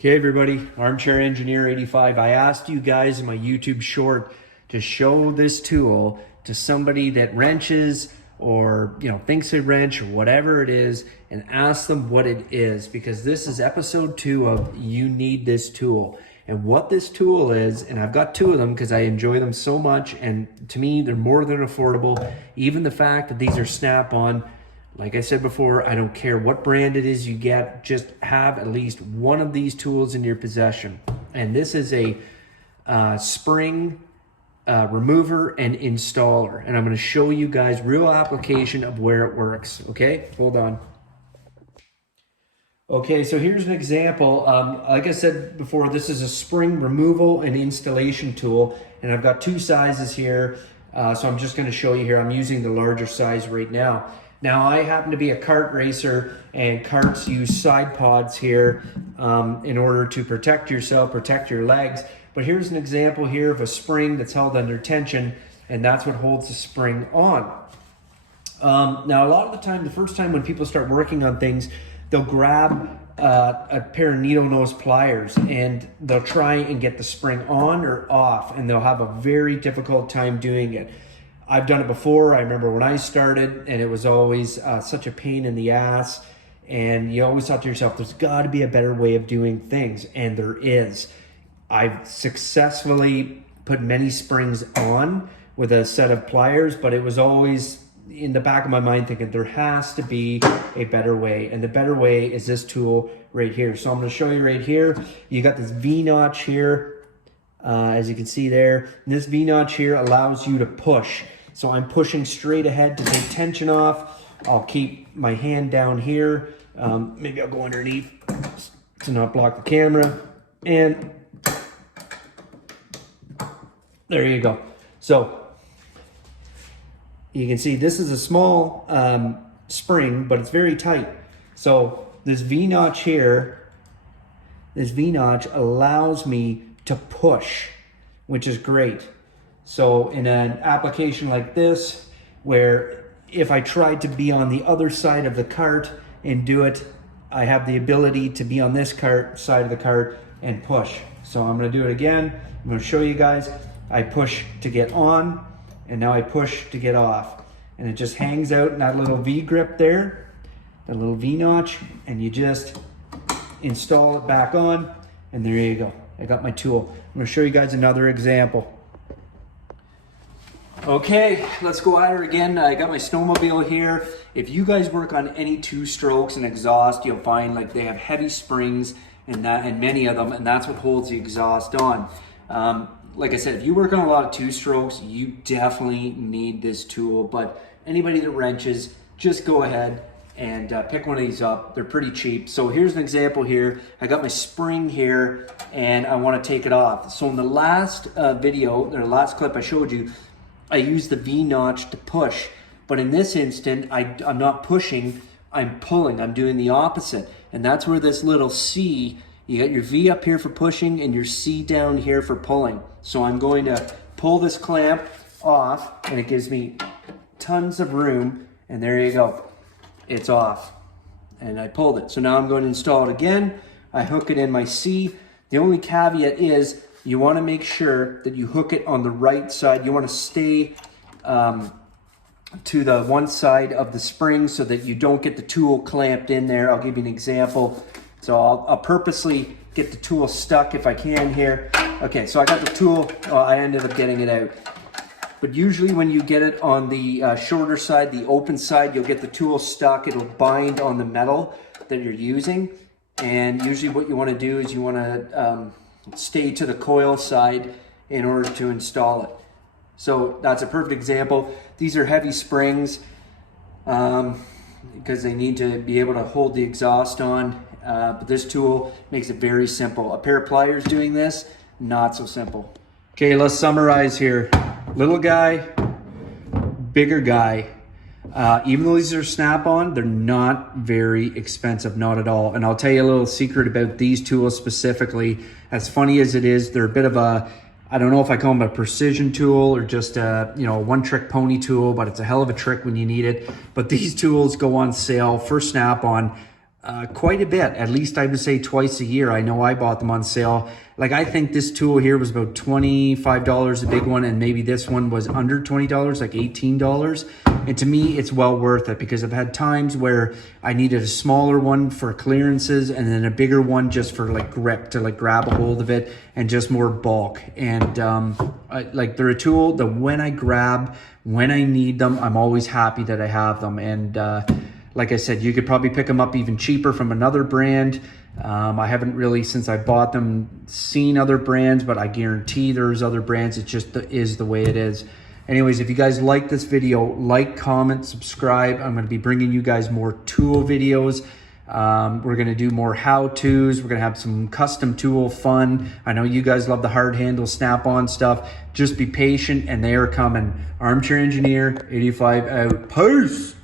Okay, everybody, Armchair Engineer 85. I asked you guys in my YouTube short to show this tool to somebody that wrenches or thinks they wrench or whatever it is, and ask them what it is, because this is episode 2 of You Need This Tool. And what this tool is, and I've got 2 of them because I enjoy them so much, and to me they're more than affordable. Even the fact that these are snap-on, like I said before, I don't care what brand it is you get, just have at least one of these tools in your possession. And this is a spring remover and installer. And I'm going to show you guys real application of where it works. Okay, hold on. Okay, so here's an example. Like I said before, this is a spring removal and installation tool. And I've got 2 sizes here. So I'm just going to show you here. I'm using the larger size right now. Now, I happen to be a kart racer, and karts use side pods here in order to protect yourself, protect your legs. But here's an example here of a spring that's held under tension, and that's what holds the spring on. Now, a lot of the time, the first time when people start working on things, they'll grab a pair of needle nose pliers and they'll try and get the spring on or off, and they'll have a very difficult time doing it. I've done it before. I remember when I started, and it was always such a pain in the ass. And you always thought to yourself, there's got to be a better way of doing things. And there is. I've successfully put many springs on with a set of pliers, but it was always in the back of my mind thinking there has to be a better way. And the better way is this tool right here. So I'm going to show you right here. You got this V-notch here, as you can see there. And this V-notch here allows you to push. So I'm pushing straight ahead to take tension off. I'll keep my hand down here. Maybe I'll go underneath to not block the camera. And there you go. So you can see this is a small spring, but it's very tight. So this V-notch here, this V-notch allows me to push, which is great. So in an application like this, where if I tried to be on the other side of the cart and do it, I have the ability to be on this side of the cart and push. So I'm going to do it again. I'm going to show you guys. I push to get on, and now I push to get off. And it just hangs out in that little V grip there, that little V notch, and you just install it back on, and there you go. I got my tool. I'm going to show you guys another example. Okay, let's go at her again. I got my Snowmobile here. If you guys work on any 2-strokes and exhaust, you'll find like they have heavy springs and many of them, and that's what holds the exhaust on. Like I said, if you work on a lot of 2-strokes, you definitely need this tool. But anybody that wrenches, just go ahead and pick one of these up. They're pretty cheap. So here's an example here. I got my spring here, and I want to take it off. So in the last video, or the last clip I showed you, I used the V-notch to push. But in this instant, I'm not pushing, I'm pulling. I'm doing the opposite. And that's where this little C, you got your V up here for pushing and your C down here for pulling. So I'm going to pull this clamp off, and it gives me tons of room, and there you go. It's off, and I pulled it. So now I'm going to install it again. I hook it in my C. The only caveat is you want to make sure that you hook it on the right side. You want to stay to the one side of the spring so that you don't get the tool clamped in there. I'll give you an example. So I'll purposely get the tool stuck if I can here. Okay, so I got the tool. I ended up getting it out. But usually when you get it on the shorter side, the open side, you'll get the tool stuck. It'll bind on the metal that you're using. And usually what you want to do is you want to stay to the coil side in order to install it. So that's a perfect example. These are heavy springs because they need to be able to hold the exhaust on. But this tool makes it very simple. A pair of pliers doing this, not so simple. Okay, let's summarize here. Little guy, bigger guy. Even though these are snap-on, they're not very expensive, not at all. And I'll tell you a little secret about these tools specifically. As funny as it is, they're a bit of a, I don't know if I call them a precision tool or just a, one-trick pony tool, but it's a hell of a trick when you need it. But these tools go on sale for snap-on Quite a bit, at least I would say twice a year. I know I bought them on sale. Like, I think this tool here was about $25, a big one, and maybe this one was under $20, like $18. And to me, it's well worth it, because I've had times where I needed a smaller one for clearances and then a bigger one just for like grip, to like grab a hold of it and just more bulk. And like, they're a tool that when I grab, when I need them, I'm always happy that I have them. And like I said, you could probably pick them up even cheaper from another brand. I haven't really, since I bought them, seen other brands, but I guarantee there's other brands. It just is the way it is. Anyways, if you guys like this video, like, comment, subscribe. I'm going to be bringing you guys more tool videos. We're going to do more how-tos. We're going to have some custom tool fun. I know you guys love the hard handle snap-on stuff. Just be patient, and they are coming. Armchair Engineer 85 out. Peace!